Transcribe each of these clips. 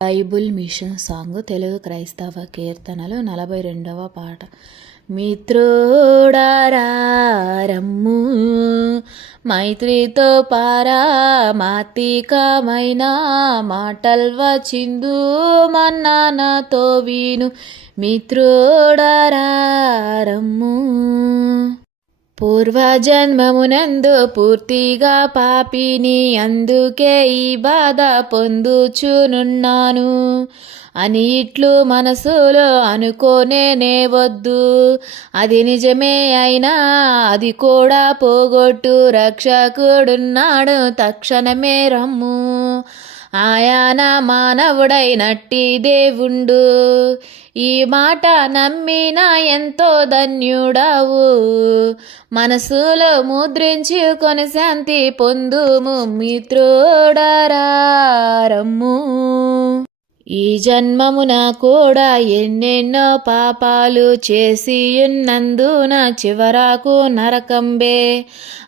Bible machine song Telugu క్రైస్తవ కీర్తనలు 42వ పాట. మిత్రుడారమ్ము మైత్రితో పారమాత్తికమైన మాటల్వచిందు మన్నానతో విను మిత్రుడారమ్ము. పూర్వజన్మమునందు పూర్తిగా పాపిని, అందుకే ఈ బాధ పొందుచునున్నాను అని ఇట్లు మనసులో అనుకోనే వద్దు. అది నిజమే అయినా అది కూడా పోగొట్టు రక్షకుడున్నాడు, తక్షణమే రమ్ము. ఆయన మానవుడైనట్టి దేవుండు. ఈ మాట నమ్మిన ఎంతో ధన్యుడావు. మనసులో ముద్రించుకొని శాంతి పొందుము మిత్రుడారమ్ము. ఈ జన్మమున కూడా ఎన్నెన్నో పాపాలు చేసి ఉన్నందున చివరకు నరకంబే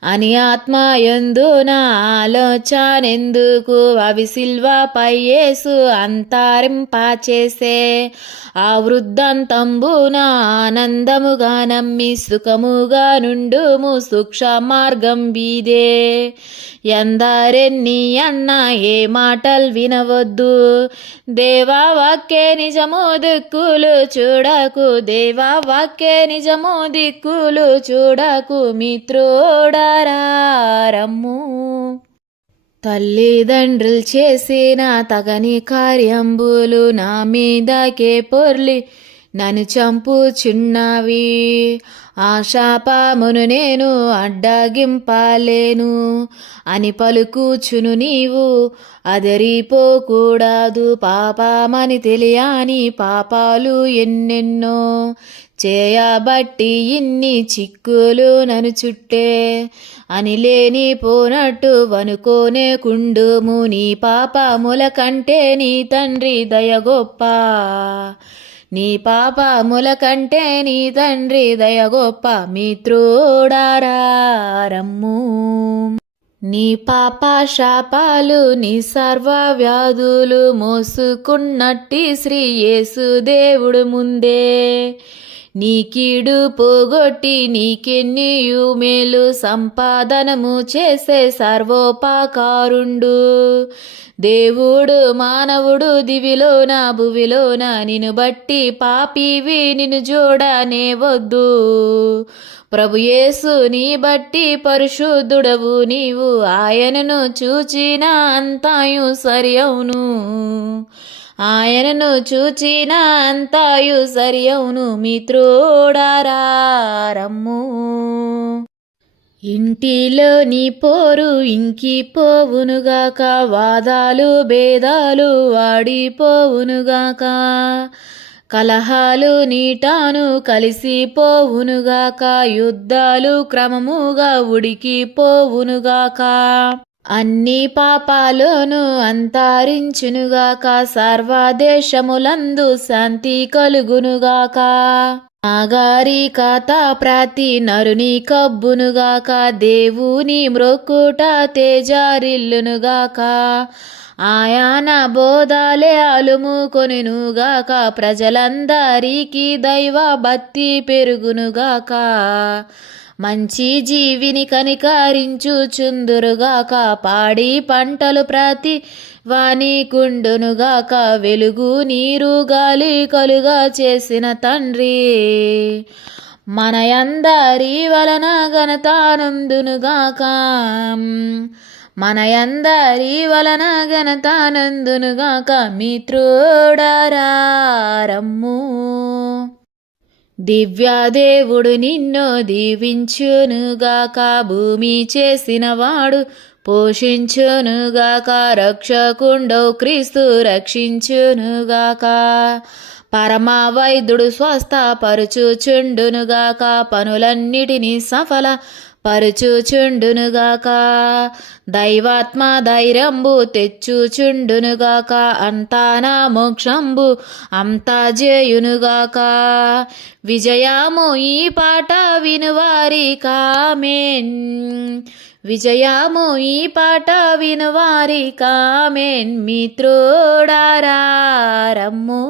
అని ఆత్మయందున ఆలోచనెందుకు. అవి సిల్వపై యేసు అంతరింపచేసే ఆ వృద్ధాంతంబున ఆనందముగా నమ్మి సుఖముగా నుండుము. సూక్ష్మ మార్గం బీదే. ఎందరెన్ని అన్నా ఏ మాటలు వినవద్దు. దేవా వాక్యే నిజము దిక్కులు చూడకు. దేవా వాక్యే నిజము దిక్కులు చూడకు మిత్రుడారమ్ము. తల్లిదండ్రులు చేసిన తగని కార్యంబులు నా మీదకే పొర్లి నన్ను చంపుచున్నవి. ఆ శాపమును నేను అడ్డగింపలేను అని పలుకుచును నీవు. అదరిపోకూడదు పాపమని తెలియని పాపాలు ఎన్నెన్నో చేయబట్టి ఇన్ని చిక్కులు నన్ను చుట్టే అని లేని పోనట్టు వనుకోనే కుండుము. నీ పాపముల కంటే నీ తండ్రి దయ గొప్ప. నీ పాపముల కంటే నీ తండ్రి దయ గొప్ప మిత్రుడారమ్ము. నీ పాప శాపాలు నీ సర్వ వ్యాధులు మోసుకున్నట్టి శ్రీ యేసు దేవుడు ముందే నీ కీడు పోగొట్టి నీకెన్నియు మేలు సంపాదనము చేసే సర్వోపకారుండు దేవుడు. మానవుడు దివిలోన భువిలోన నిన్ను బట్టి పాపివి నిన్ను చూడనే వద్దు. ప్రభు యేసు నీ బట్టి పరిశుద్ధుడవు నీవు. ఆయనను చూచిన అంతాయు సరి అవును. ఆయనను చూచిన అంతాయు సరి అవును మిత్రుడారమ్ము. ఇంటిలో నీ పోరు ఇంకిపోవునుగాక, వాదాలు భేదాలు వాడిపోవునుగాక, కలహాలు నీటాను కలిసిపోవునుగాక, యుద్ధాలు క్రమముగా ఉడికిపోవునుగాక, అన్ని పాపాలను అంతరించునుగాక, సర్వదేశములందు శాంతి కలుగునుగాక, నాగరికత ప్రతి నరుని కబ్బునుగాక, దేవుని మ్రొక్కుట తేజారిల్లునుగాక, ఆయన బోధాలే అలుముకొనుగాక, ప్రజలందరికీ దైవ భక్తి పెరుగునుగాక, మంచి జీవిని కనికరించుచుందురుగాక, పాడి పంటలు ప్రతి వాని కుండునుగాక, వెలుగు నీరు గాలి కలుగా చేసిన తండ్రి మన యందరి వలన ఘనతానందునుగాక, మన యందరి వలన ఘనతానందునుగాక మిత్రుడారమ్ము. దివ్యదేవుడు నిన్ను దీవించునుగాక, భూమి చేసినవాడు పోషించునుగాక, రక్షకుండో క్రీస్తు రక్షించునుగాక, పరమ వైద్యుడు స్వస్థపరచుచుండునుగాక, పనులన్నిటినీ సఫల పరుచుచుండునుగాక, దైవాత్మ ధైర్యంబు తెచ్చుచుండునుగాక, అంతానా మోక్షంబు అంతా చేయునుగాక, విజయము ఈ పాట వినువారికామెన్. విజయము ఈ పాట వినువారికామెన్ మిత్రుడారా. రమ్ము